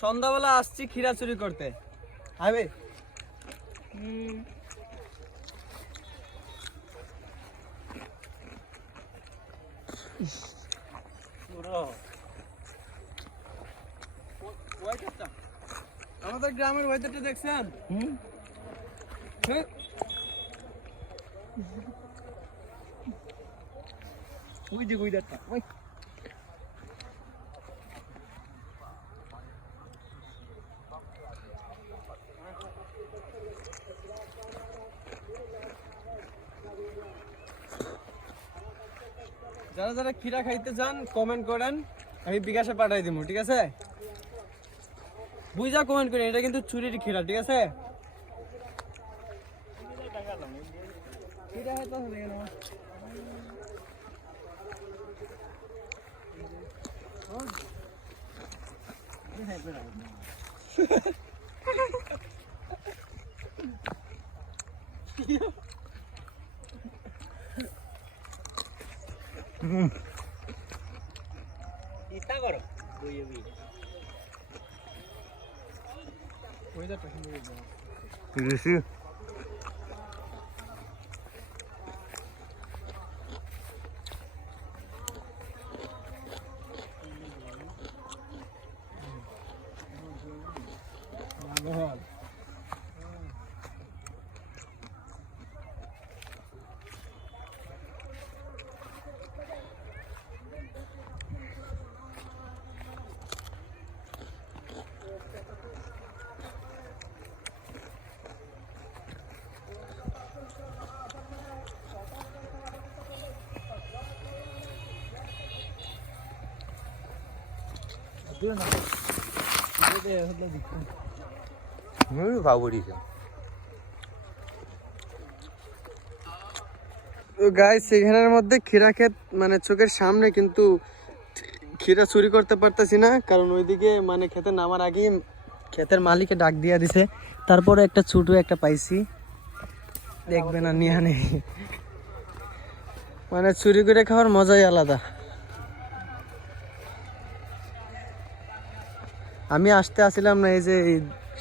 সন্ধ্যাবেলা আসছি খিরা চুরি করতে, হবে? আমাদের গ্রামের ওয়েদারটা দেখছেন? ওই যে ওয়েদারটা, ওই যারা যারা খিরা খাইতে চান কমেন্ট করেন, আমি বিকাশে পাঠাই দিব, ঠিক আছে? বুঝা কমেন্ট করেন, এটা কিন্তু চুরির খিরা, ঠিক আছে? ইচ্ছা করো ওয়েদারটা সুন্দর। গাইস এখানের মধ্যে খিরা ক্ষেত মানে চোখের সামনে, কিন্তু খিরা চুরি করতে পারতেছি না, কারণ ওইদিকে মানে খেতে নামার আগে ক্ষেতের মালিকে ডাক দিয়া দিছে। তারপরে একটা ছোট একটা পাইছি, দেখবে না নিয়ে নেই, মানে চুরি করে খাওয়ার মজাই আলাদা। আমি আসতে আসছিলাম না, এই যে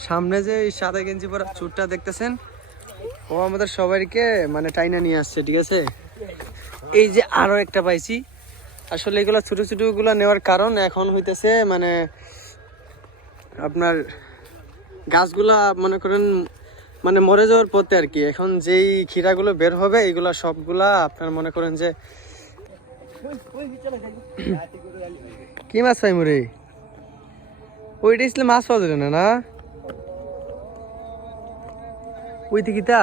সামনে যে সাদা গেঞ্জি পরা চুরটা দেখতেছেন, ও আমাদের সবাইকে মানে টাইনা নিয়ে আসছে, ঠিক আছে? এই যে আরো একটা পাইছি। আসলে এগুলা ছোট ছোট গুলা নেওয়ার কারণ এখন হইতেছে মানে আপনার গাছগুলা মনে করেন মানে মরে যাওয়ার পথে আর কি। এখন যেই খিরাগুলো বের হবে এগুলা সবগুলা আপনার মনে করেন যে কি মাছ পাই মুরে, ওইটা আসলে মাছ পাওয়া যাবে না, না ওই দিকিটা